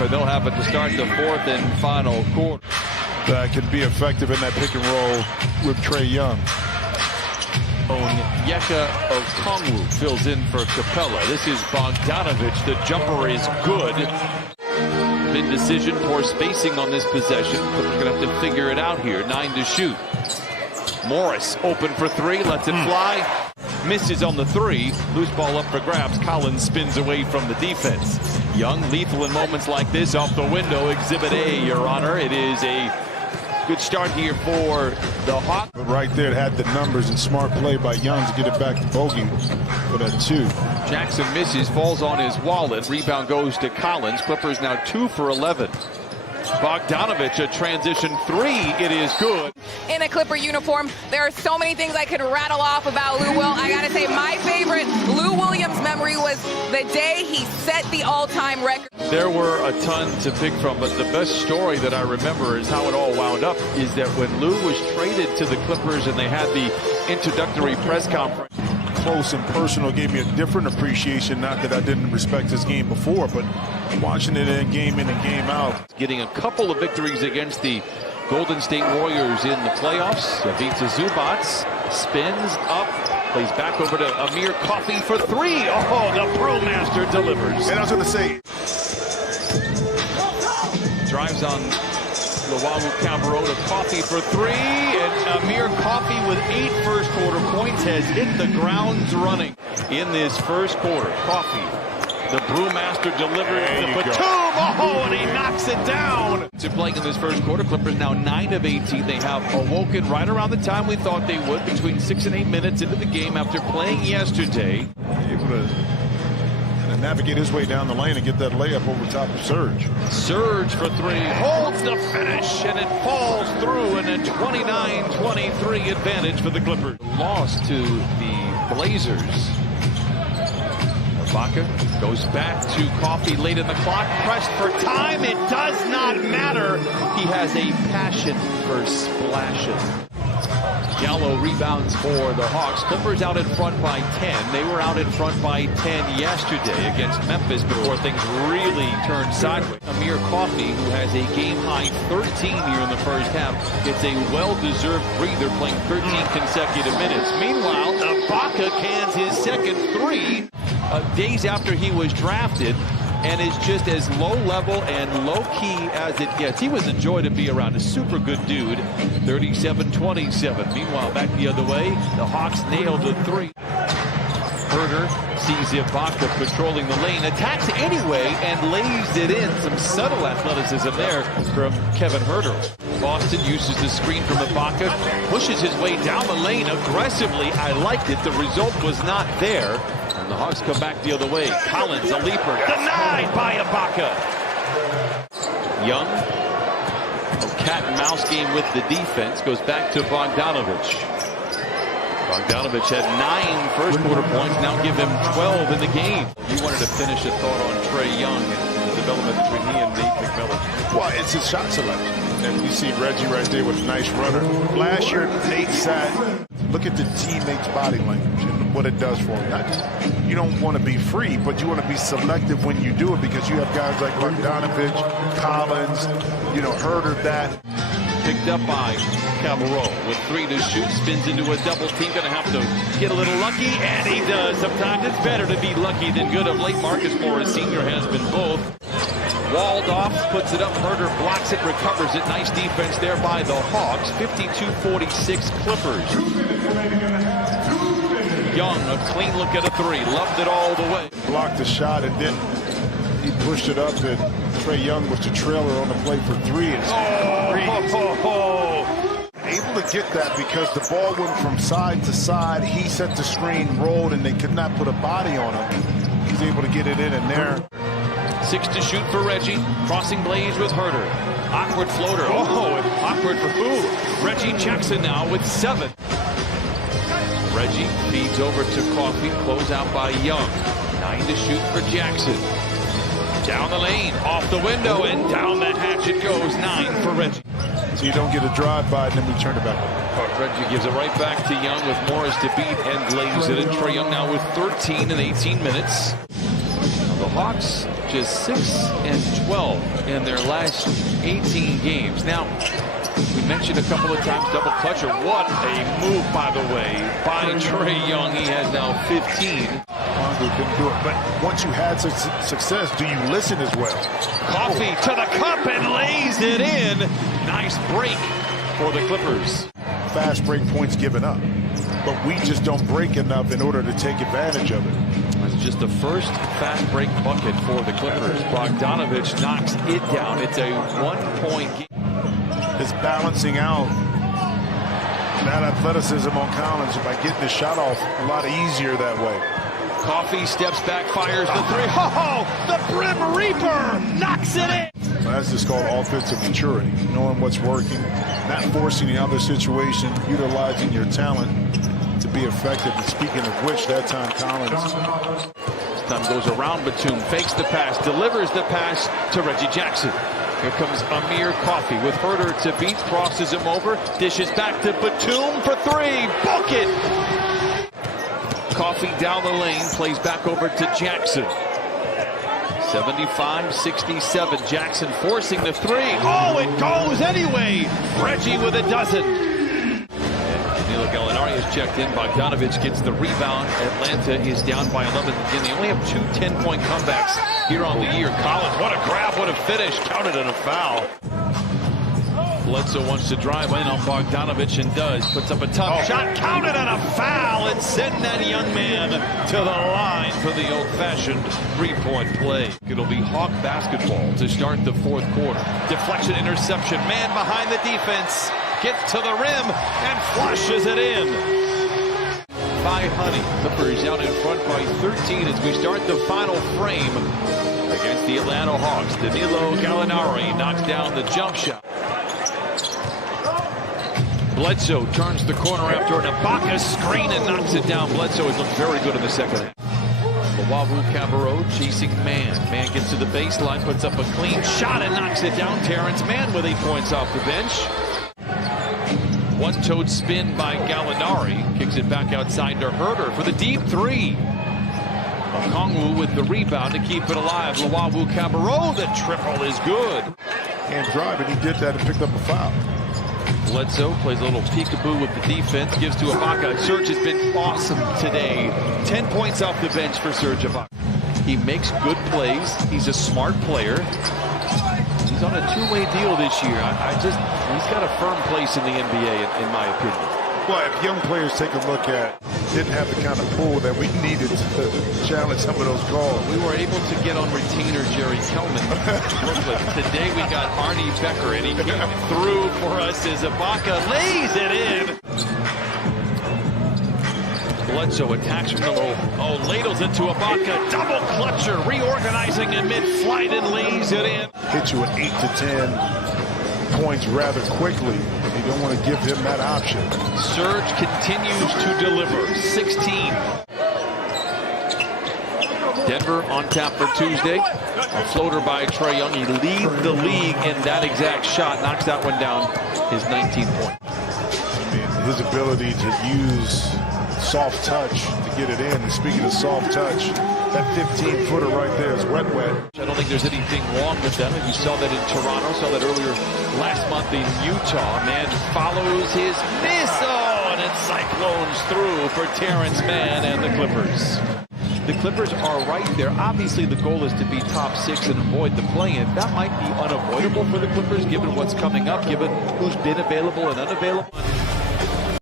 and they'll have it to start the fourth and final quarter. That can be effective in that pick and roll with Trae Young. Yeka Okongwu fills in for Capella. This is Bogdanovich. The jumper is good. Indecision, poor spacing on this possession. But we're going to have to figure it out here. 9 to shoot. Morris open for three, lets it fly. Misses on the three. Loose ball up for grabs. Collins spins away from the defense. Young lethal in moments like this. Off the window. Exhibit A, Your Honor. It is a good start here for the Hawks. But right there, it had the numbers and smart play by Young to get it back to Bogey for that 2. Jackson misses, falls on his wallet. Rebound goes to Collins. Clippers now 2 for 11. Bogdanovich, a transition 3. It is good. In a Clipper uniform, there are so many things I could rattle off about Lou Will. I gotta say, my favorite Lou Williams memory was the day he set the all-time record. There were a ton to pick from, but the best story that I remember is how it all wound up is that when Lou was traded to the Clippers and they had the introductory press conference. Close and personal, gave me a different appreciation. Not that I didn't respect his game before, but watching it in and game out. Getting a couple of victories against the Golden State Warriors in the playoffs. Ivica Zubac spins up, plays back over to Amir Coffey for 3. Oh, the brewmaster delivers. And I was going to say, drives on Luau Cabarrota. Coffey for 3, and Amir Coffey with 8 first quarter points has hit the ground running in this first quarter. Coffey, the brewmaster, delivers the Batum. Oh, and he knocks it down. To playing in this first quarter, Clippers now 9 of 18. They have awoken right around the time we thought they would, between 6 and 8 minutes into the game after playing yesterday. Able to navigate his way down the lane and get that layup over top of Serge. Serge for 3, holds the finish, and it falls through, and a 29-23 advantage for the Clippers. Lost to the Blazers. Ibaka goes back to Coffey late in the clock, pressed for time. It does not matter. He has a passion for splashing. Gallo rebounds for the Hawks. Clippers out in front by 10. They were out in front by 10 yesterday against Memphis before things really turned sideways. Amir Coffey, who has a game-high 13 here in the first half, gets a well-deserved breather, playing 13 consecutive minutes. Meanwhile, Ibaka cans his second 3 days after he was drafted, and is just as low-level and low-key as it gets. He was a joy to be around. A super good dude. 37-27. Meanwhile, back the other way, the Hawks nailed the 3. Herter sees Ibaka patrolling the lane, attacks anyway, and lays it in. Some subtle athleticism there from Kevin Herter. Boston uses the screen from Ibaka, pushes his way down the lane aggressively. I liked it. The result was not there. And the Hawks come back the other way. Collins, a leaper, denied by Ibaka. Young, a cat and mouse game with the defense, goes back to Bogdanovich. Bogdanovich had 9 first quarter points, now give him 12 in the game. You wanted to finish a thought on Trae Young and the development between he and Nate McMillan. Well, it's his shot selection. And you see Reggie right there with a nice runner. Last year, Nate sat, look at the teammates' body language and what it does for him. Not just, you don't want to be free, but you want to be selective when you do it, because you have guys like Bogdanovich, Collins, Herter that. Picked up by Cabarrot with 3 to shoot, spins into a double team. Going to have to get a little lucky, and he does. Sometimes it's better to be lucky than good. Of late, Marcus Morris Sr. has been both. Walled off, puts it up. Herter blocks it, recovers it. Nice defense there by the Hawks. 52-46 Clippers. Young, a clean look at a 3. Loved it all the way. Blocked the shot, and then he pushed it up, and Trae Young was the trailer on the play for 3. Able to get that because the ball went from side to side. He set the screen, rolled, and they could not put a body on him. He's able to get it in and there. 6 to shoot for Reggie. Crossing blaze with Herter. Awkward floater. Oh, awkward for who? Reggie Jackson now with 7. Reggie feeds over to Coffey. Close out by Young. 9 to shoot for Jackson. Down the lane, off the window, and down the hatch it goes. 9 for Reggie. So you don't get a drive-by, and then we turn it back. Reggie gives it right back to Young with Morris to beat and lays it in. Trae Young now with 13 in 18 minutes. The Hawks just 6 and 12 in their last 18 games. Now, we mentioned a couple of times double clutcher. What a move, by the way, by Trae Young. He has now 15. Couldn't do it. But once you had such success, do you listen as well? Coffee to the cup and lays it in. Nice break for the Clippers. Fast break points given up. But we just don't break enough in order to take advantage of it. That's just the first fast break bucket for the Clippers. Bogdanovich knocks it down. It's a 1-point game. Is balancing out that athleticism on Collins by getting the shot off a lot easier that way. Coffee steps back, fires the three. Oh, the Brim Reaper knocks it in. So that's just called offensive maturity, knowing what's working, not forcing the other situation, utilizing your talent to be effective. And speaking of which, that time Collins. This time goes around Batum, fakes the pass, delivers the pass to Reggie Jackson. Here comes Amir Coffey with Herter to beat, crosses him over, dishes back to Batum for three. Book it! Coffey down the lane, plays back over to Jackson. 75-67. Jackson forcing the three. Oh, it goes anyway! Reggie with a dozen. Danilo Gallinari is checked in. Bogdanovich gets the rebound. Atlanta is down by 11 again. They only have 2 10-point comebacks here on the year. Collins, what a grab, what a finish. Counted and a foul. Bledsoe wants to drive in on Bogdanovich and does. Puts up a tough shot. Counted and a foul. And send that young man to the line for the old-fashioned three-point play. It'll be Hawk basketball to start the fourth quarter. Deflection, interception. Man behind the defense. Gets to the rim and flushes it in. By Honey. Clippers out in front by 13 as we start the final frame against the Atlanta Hawks. Danilo Gallinari knocks down the jump shot. Bledsoe turns the corner after an Ibaka screen and knocks it down. Bledsoe has looked very good in the second half. Lawawu Cabarrot chasing Man. Man gets to the baseline, puts up a clean shot and knocks it down. Terrence Mann with 8 points off the bench. One-toed spin by Gallinari. Kicks it back outside to Herter for the deep three. Okongwu with the rebound to keep it alive. Lawawu Cabarrot, the triple is good. And drive, and he did that and picked up a foul. Bledsoe plays a little peekaboo with the defense, gives to Ibaka. Serge has been awesome today. 10 points off the bench for Serge Ibaka. He makes good plays. He's a smart player. He's on a two-way deal this year. He's got a firm place in the NBA, in my opinion. Well, if young players take a look at, didn't have the kind of pull that we needed to challenge some of those calls. We were able to get on retainer Jerry Kelman. Today we got Arnie Becker, and he came through for us as Ibaka lays it in. Bledsoe attacks from the low. Oh, ladles it to Ibaka. Double clutcher, reorganizing in mid-flight and lays it in. Hit you at 8 to 10 points rather quickly. You don't want to give him that option. Serge continues to deliver. 16. Denver on tap for Tuesday. A floater by Trae Young. He leads the league in that exact shot. Knocks that one down. His 19th point. I mean, his ability to use soft touch to get it in. And speaking of soft touch, that 15-footer right there is wet. I don't think there's anything wrong with them. You saw that in Toronto, saw that earlier last month in Utah. Man follows his miss. Oh, and it cyclones through for Terrence Mann and the Clippers. The Clippers are right there. Obviously, the goal is to be top 6 and avoid the play-in. That might be unavoidable for the Clippers, given what's coming up, given who's been available and unavailable.